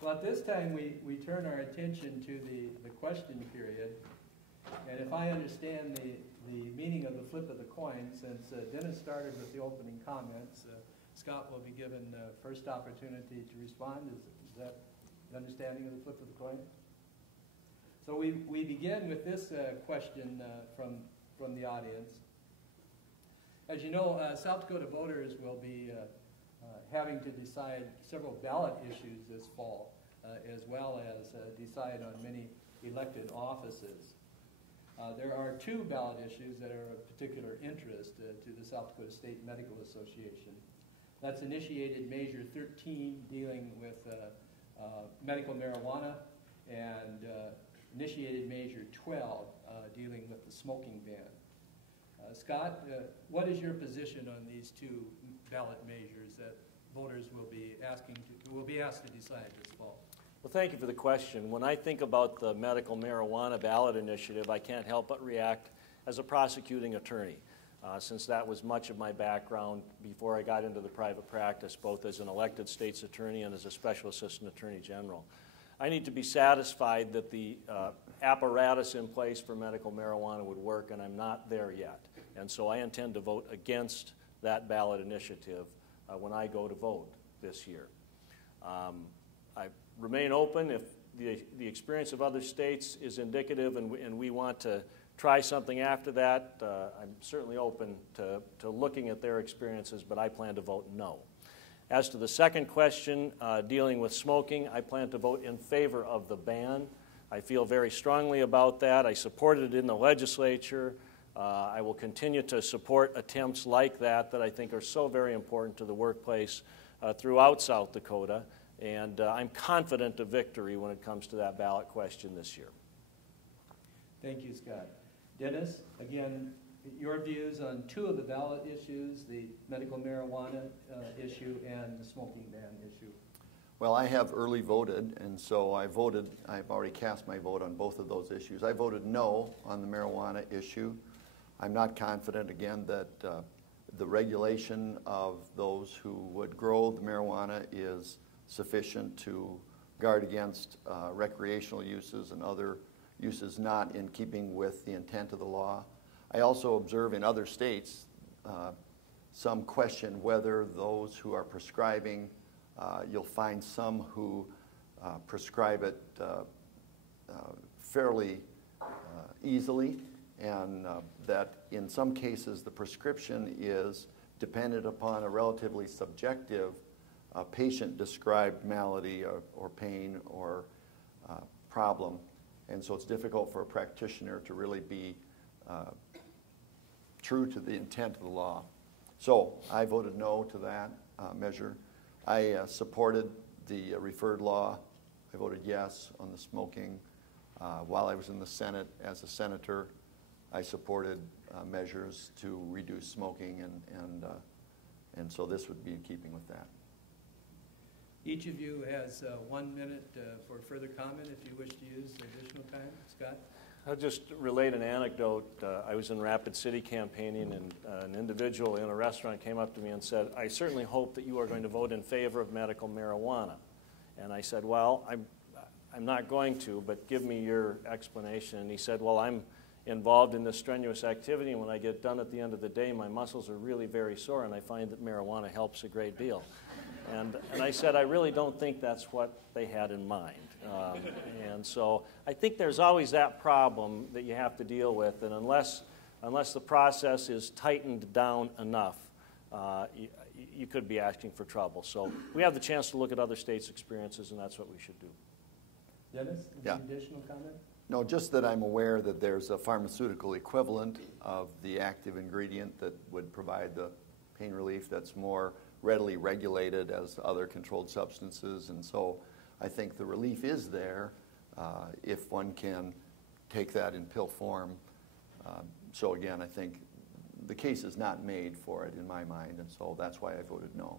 Well, at this time, we turn our attention to the question period. And if I understand the meaning of the flip of the coin, since Dennis started with the opening comments, Scott will be given first opportunity to respond. Is that the understanding of the flip of the coin? So we begin with this question from the audience. As you know, South Dakota voters will be having to decide several ballot issues this fall, as well as decide on many elected offices. There are two ballot issues that are of particular interest to the South Dakota State Medical Association. That's initiated Measure 13, dealing with medical marijuana, and initiated Measure 12, dealing with the smoking ban. Scott, what is your position on these two ballot measures that voters will be asked to decide this fall? Well, thank you for the question. When I think about the medical marijuana ballot initiative, I can't help but react as a prosecuting attorney, since that was much of my background before I got into the private practice, both as an elected state's attorney and as a special assistant attorney general. I need to be satisfied that the apparatus in place for medical marijuana would work, and I'm not there yet. And so I intend to vote against that ballot initiative when I go to vote this year. I remain open if the experience of other states is indicative and we want to try something after that. I'm certainly open to looking at their experiences, but I plan to vote no. As to the second question, dealing with smoking, I plan to vote in favor of the ban. I feel very strongly about that. I supported it in the legislature. I will continue to support attempts like that I think are so very important to the workplace throughout South Dakota. And I'm confident of victory when it comes to that ballot question this year. Thank you, Scott. Dennis, again, your views on two of the ballot issues, the medical marijuana issue and the smoking ban issue. Well, I have early voted, and so I've already cast my vote on both of those issues. I voted no on the marijuana issue. I'm not confident, again, that the regulation of those who would grow the marijuana is sufficient to guard against recreational uses and other uses not in keeping with the intent of the law. I also observe in other states some question whether those who are prescribing, you'll find some who prescribe it fairly easily, and that in some cases the prescription is dependent upon a relatively subjective patient-described malady or pain or problem. And so it's difficult for a practitioner to really be true to the intent of the law. So I voted no to that measure. I supported the referred law. I voted yes on the smoking. While I was in the Senate as a senator, I supported measures to reduce smoking, and so this would be in keeping with that. Each of you has 1 minute for further comment if you wish to use additional time. Scott? I'll just relate an anecdote. I was in Rapid City campaigning, and an individual in a restaurant came up to me and said, "I certainly hope that you are going to vote in favor of medical marijuana." And I said, "Well, I'm not going to, but give me your explanation." And he said, "Well, I'm involved in this strenuous activity, and when I get done at the end of the day, my muscles are really very sore, and I find that marijuana helps a great deal." And I said, I really don't think that's what they had in mind. And so I think there's always that problem that you have to deal with, and unless the process is tightened down enough, you could be asking for trouble. So we have the chance to look at other states' experiences, and that's what we should do. Dennis, yeah. Additional comment? No, just that I'm aware that there's a pharmaceutical equivalent of the active ingredient that would provide the pain relief that's more readily regulated as other controlled substances, and so I think the relief is there if one can take that in pill form. So again, I think the case is not made for it in my mind, and so that's why I voted no.